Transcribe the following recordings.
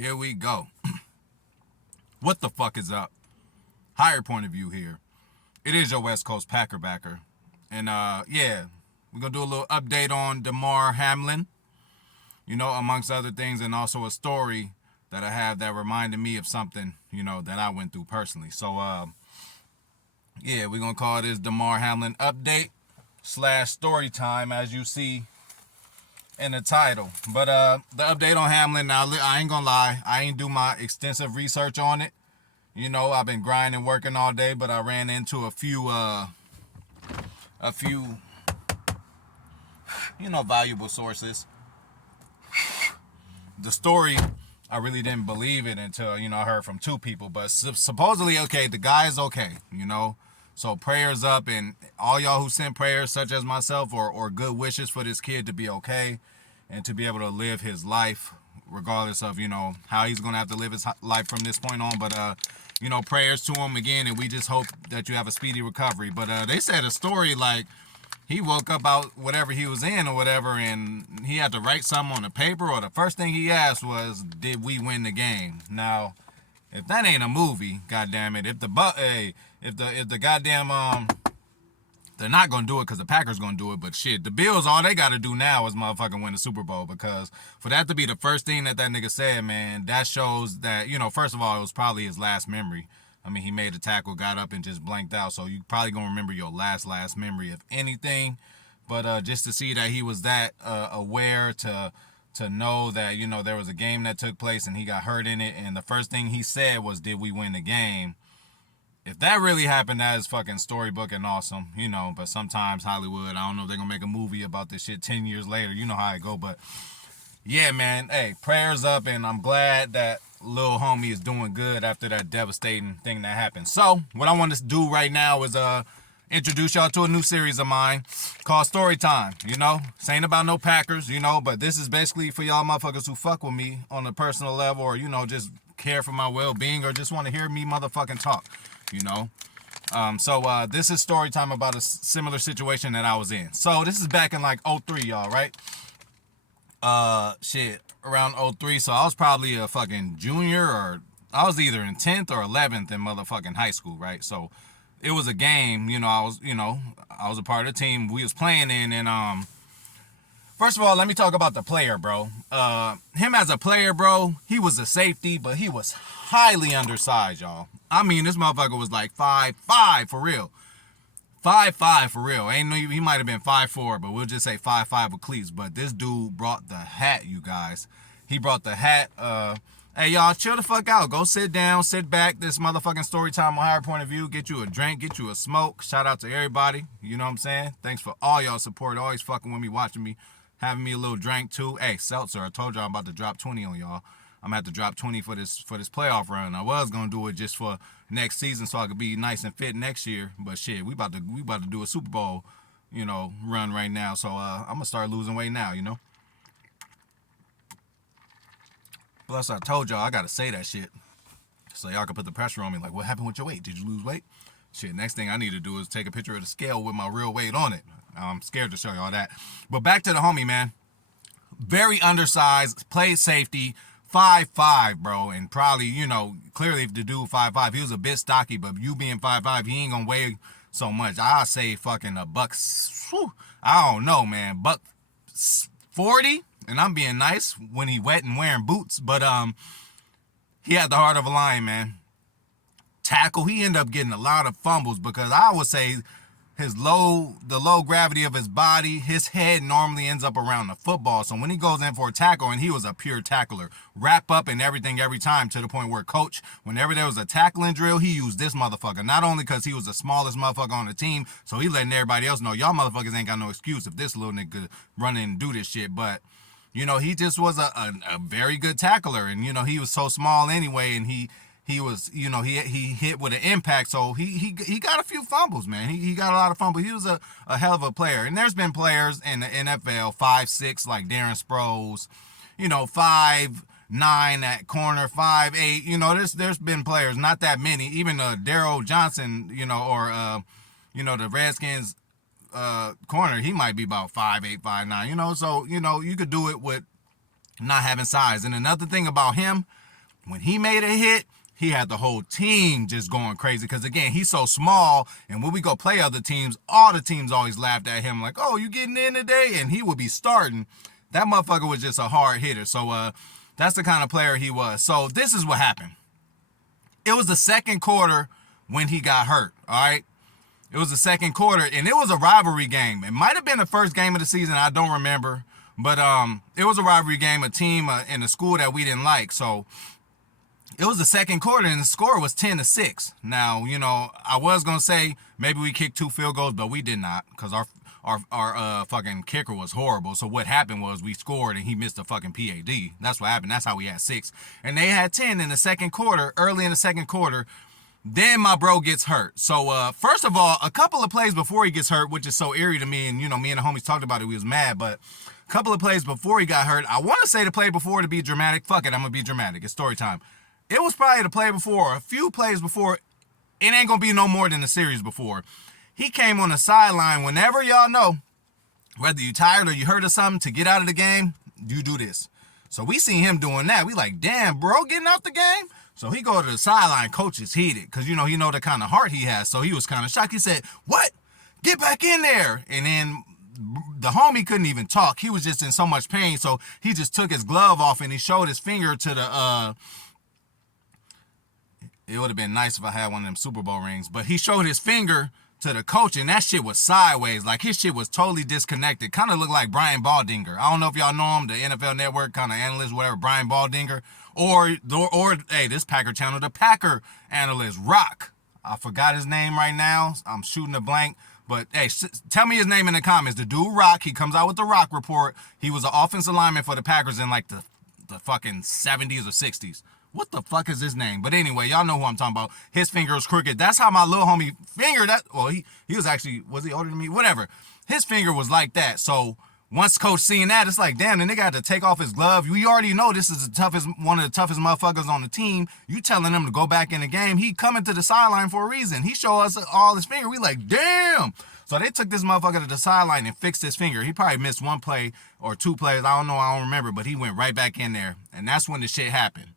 Here we go. What the fuck is up? Higher point of view here. It is your West Coast Packer backer. And yeah, we're gonna do a little update on Damar Hamlin, amongst other things, and also a story that I have that reminded me of something, that I went through personally. So yeah, we're gonna call this Damar Hamlin update / story time, as you see in the title. But the update on Hamlin, now I ain't gonna lie, I ain't do my extensive research on it. I've been grinding, working all day, but I ran into a few valuable sources. The story, I really didn't believe it until, I heard from two people, but supposedly, okay, the guy is okay, So prayers up, and all y'all who sent prayers, such as myself, or good wishes for this kid to be okay and to be able to live his life, regardless of, how he's going to have to live his life from this point on. But, prayers to him again, and we just hope that you have a speedy recovery. But they said a story like he woke up out whatever he was in or whatever, and he had to write something on the paper, or the first thing he asked was, did we win the game? Now, if that ain't a movie, goddamn it, if the goddamn they're not gonna do it because the Packers gonna do it, but shit, the Bills, all they gotta do now is motherfucking win the Super Bowl, because for that to be the first thing that nigga said, man, that shows that, first of all, it was probably his last memory. I mean, he made a tackle, got up, and just blanked out, so you probably gonna remember your last memory, if anything. But just to see that he was that aware to know that, there was a game that took place and he got hurt in it, and the first thing he said was, did we win the game? If that really happened, that is fucking storybook and awesome, but sometimes Hollywood, I don't know if they're gonna make a movie about this shit 10 years later, you know how it go. But yeah, man, hey, prayers up, and I'm glad that little homie is doing good after that devastating thing that happened. So what I want to do right now is introduce y'all to a new series of mine called Story Time. This ain't about no Packers, but this is basically for y'all motherfuckers who fuck with me on a personal level, or just care for my well-being, or just want to hear me motherfucking talk. So this is story time about a similar situation that I was in. So this is back in like 03, y'all, right? Around 03. So I was probably a fucking junior, or I was either in 10th or 11th in motherfucking high school, right? So it was a game, I was a part of the team we was playing in, and first of all, let me talk about the player, bro. Him as a player, bro, he was a safety, but he was highly undersized, y'all. I mean, this motherfucker was like 5'5" for real. 5'5" for real. He might have been 5'4", but we'll just say 5'5" with cleats. But this dude brought the hat, you guys. He brought the hat. Hey, y'all, chill the fuck out. Go sit down, sit back. This motherfucking story time on Higher Point of View. Get you a drink, get you a smoke. Shout out to everybody. You know what I'm saying? Thanks for all y'all support. Always fucking with me, watching me, having me a little drink too. Hey, seltzer, I told y'all I'm about to drop 20 on y'all. I'm gonna have to drop 20 for this playoff run. I was gonna do it just for next season so I could be nice and fit next year. But shit, we about to do a Super Bowl, run right now. So I'm gonna start losing weight now, Plus, I told y'all I gotta say that shit so y'all can put the pressure on me. Like, what happened with your weight? Did you lose weight? Shit, next thing I need to do is take a picture of the scale with my real weight on it. I'm scared to show y'all that. But back to the homie, man. Very undersized, played safety, 5'5", bro, and probably, clearly if the dude 5'5", he was a bit stocky, but you being 5'5", he ain't gonna weigh so much. I say fucking a buck, I don't know, man, buck 40, and I'm being nice when he wet and wearing boots, but he had the heart of a lion, man. Tackle, he ended up getting a lot of fumbles, because I would say the low gravity of his body, his head normally ends up around the football. So when he goes in for a tackle, and he was a pure tackler, wrap up and everything every time, to the point where coach, whenever there was a tackling drill, he used this motherfucker. Not only because he was the smallest motherfucker on the team, so he letting everybody else know, y'all motherfuckers ain't got no excuse if this little nigga run in and do this shit. But, he just was a very good tackler. And, he was so small anyway, and he was, he hit with an impact, so he got a few fumbles, man. He got a lot of fumbles. He was a hell of a player. And there's been players in the NFL, 5'6", like Darren Sproles, 5'9" at corner, 5'8". There's been players, not that many. Even Darryl Johnson, or the Redskins corner, he might be about 5'8", 5'9", so, you could do it with not having size. And another thing about him, When he made a hit, he had the whole team just going crazy. Because, again, he's so small. And when we go play other teams, all the teams always laughed at him like, oh, you getting in today? And he would be starting. That motherfucker was just a hard hitter. So that's the kind of player he was. So this is what happened. It was the second quarter when he got hurt, all right? It was the second quarter, and it was a rivalry game. It might have been the first game of the season. I don't remember. But it was a rivalry game, a team in a school that we didn't like. So it was the second quarter, and the score was 10-6. Now, I was going to say maybe we kicked 2 field goals, but we did not because our fucking kicker was horrible. So what happened was we scored, and he missed a fucking PAD. That's what happened. That's how we had 6. And they had 10 in the second quarter, early in the second quarter. Then my bro gets hurt. So, first of all, a couple of plays before he gets hurt, which is so eerie to me, and, me and the homies talked about it, we was mad, but a couple of plays before he got hurt, I want to say the play before to be dramatic. Fuck it, I'm going to be dramatic. It's story time. It was probably the play before, a few plays before. It ain't going to be no more than the series before. He came on the sideline whenever y'all know, whether you tired or you hurt or something, to get out of the game, you do this. So we see him doing that. We like, damn, bro, getting out the game? So he go to the sideline, coach is heated, because, he know the kind of heart he has. So he was kind of shocked. He said, what? Get back in there. And then the homie couldn't even talk. He was just in so much pain. So he just took his glove off and he showed his finger to the, it would have been nice if I had one of them Super Bowl rings, but he showed his finger to the coach, and that shit was sideways. Like, his shit was totally disconnected. Kind of looked like Brian Baldinger. I don't know if y'all know him, the NFL Network kind of analyst, whatever, Brian Baldinger. Or hey, this Packer channel, the Packer analyst, Rock. I forgot his name right now. I'm shooting a blank. But, hey, tell me his name in the comments. The dude Rock, he comes out with the Rock report. He was an offensive lineman for the Packers in, like, the fucking 70s or 60s. What the fuck is his name? But anyway, y'all know who I'm talking about. His finger was crooked. That's how my little homie finger that, well, he was actually, was he older than me? Whatever. His finger was like that. So once coach seeing that, it's like, damn, the nigga had to take off his glove. We already know this is one of the toughest motherfuckers on the team. You telling him to go back in the game. He coming to the sideline for a reason. He show us all his finger. We like, damn. So they took this motherfucker to the sideline and fixed his finger. He probably missed 1 play or 2 plays. I don't know. I don't remember. But he went right back in there. And that's when the shit happened.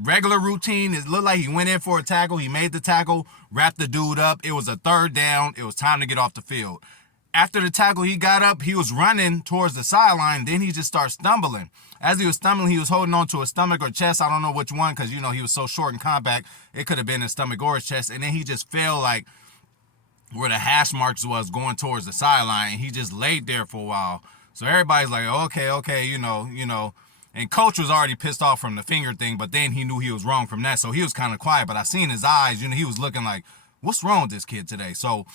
Regular routine, it looked like he went in for a tackle. He made the tackle, wrapped the dude up. It was a 3rd down. It was time to get off the field. After the tackle, he got up. He was running towards the sideline. Then he just started stumbling. As he was stumbling, he was holding on to his stomach or chest. I don't know which one because, he was so short and compact. It could have been his stomach or his chest. And then he just fell like where the hash marks was going towards the sideline. He just laid there for a while. So everybody's like, okay, you know. And coach was already pissed off from the finger thing, but then he knew he was wrong from that, so he was kind of quiet. But I seen his eyes, he was looking like, what's wrong with this kid today? So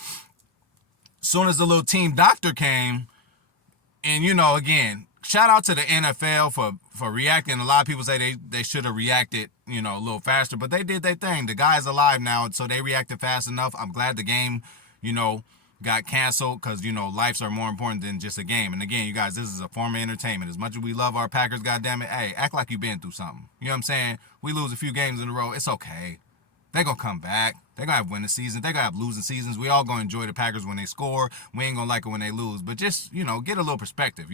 as soon as the little team doctor came, and, again, shout out to the NFL for reacting. A lot of people say they should have reacted, a little faster, but they did their thing. The guy's alive now, so they reacted fast enough. I'm glad the game, got canceled because, lives are more important than just a game. And again, you guys, this is a form of entertainment. As much as we love our Packers, goddammit, hey, act like you've been through something. You know what I'm saying? We lose a few games in a row. It's okay. They're going to come back. They're going to have winning seasons. They're going to have losing seasons. We all going to enjoy the Packers when they score. We ain't going to like it when they lose. But just, get a little perspective,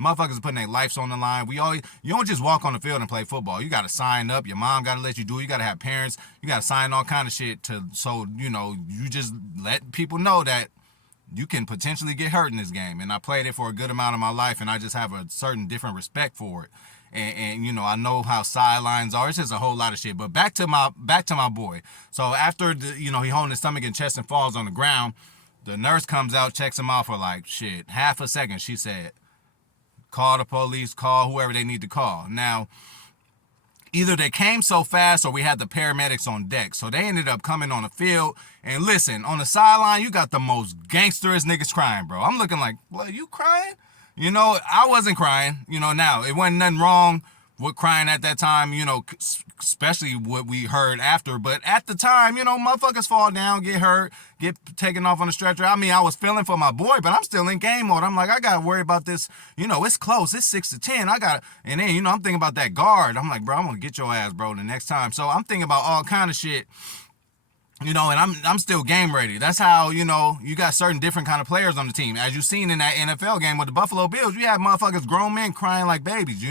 Motherfuckers are putting their lives on the line. You don't just walk on the field and play football. You got to sign up. Your mom got to let you do it. You got to have parents. You got to sign all kind of shit you just let people know that you can potentially get hurt in this game. And I played it for a good amount of my life, and I just have a certain different respect for it. And I know how sidelines are. It's just a whole lot of shit. But back to my boy. So after he holding his stomach and chest and falls on the ground, the nurse comes out, checks him out for like half a second. She said, call the police, call whoever they need to call. Now, either they came so fast or we had the paramedics on deck. So they ended up coming on the field. And listen, on the sideline, you got the most gangsterous niggas crying, bro. I'm looking like, what, you crying? I wasn't crying. Now, it wasn't nothing wrong with crying at that time, especially what we heard after. But at the time, motherfuckers fall down, get hurt, get taken off on the stretcher. I mean, I was feeling for my boy, but I'm still in game mode. I'm like, I got to worry about this. It's close. It's 6-10. And then, I'm thinking about that guard. I'm like, bro, I'm going to get your ass, bro, the next time. So I'm thinking about all kind of shit. And I'm still game ready. That's how, you got certain different kind of players on the team. As you seen in that NFL game with the Buffalo Bills, you had motherfuckers, grown men crying like babies,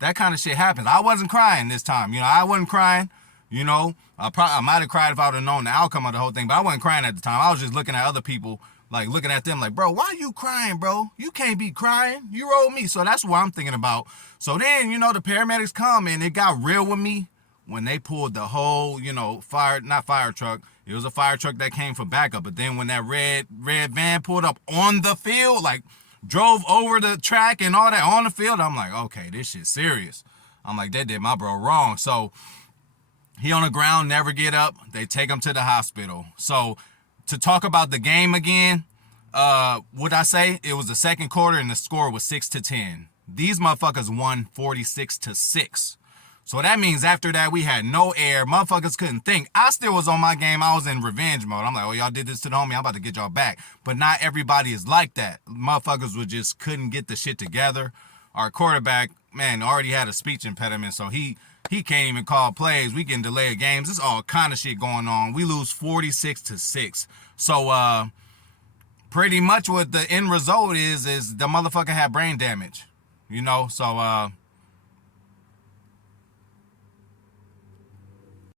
that kind of shit happens. I wasn't crying this time. I wasn't crying. I might have cried if I would have known the outcome of the whole thing, but I wasn't crying at the time. I was just looking at other people, like looking at them like, bro, why you crying, bro? You can't be crying. You rolled me. So that's what I'm thinking about. So then, the paramedics come and it got real with me when they pulled the whole, not fire truck. It was a fire truck that came for backup. But then when that red van pulled up on the field, like drove over the track and all that on the field, I'm like, okay, this shit's serious. I'm like, they did my bro wrong. So he on the ground, never get up. They take him to the hospital. So to talk about the game again, what I say? It was the second quarter and the score was 6-10. These motherfuckers won 46-6. So that means after that, we had no air. Motherfuckers couldn't think. I still was on my game. I was in revenge mode. I'm like, oh, y'all did this to the homie. I'm about to get y'all back. But not everybody is like that. Motherfuckers just couldn't get the shit together. Our quarterback, man, already had a speech impediment, so he can't even call plays. We can delay games. There's all kind of shit going on. We lose 46-6. So pretty much what the end result is the motherfucker had brain damage. So